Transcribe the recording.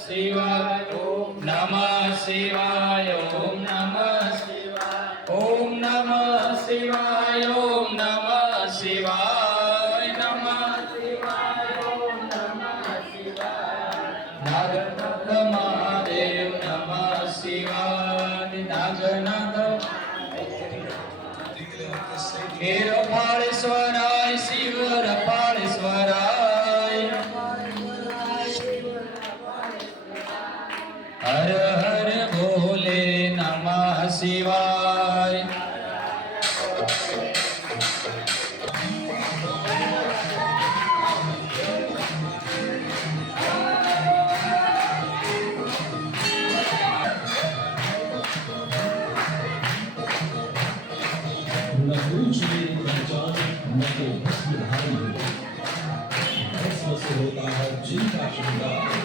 शिवाय ओम नमः शिवाय ओम नमः शिवाय ओम नमः शिवाय ओम नमः शिवाय नमः शिवाय ओम नमः शिवाय नागनाथ महादेव नमः शिवाय नागनाथ रफाळेश्वराय शिव रफाळेश्वराय हर हर भोले नमः शिवाय होता है जिनका श्रृंगार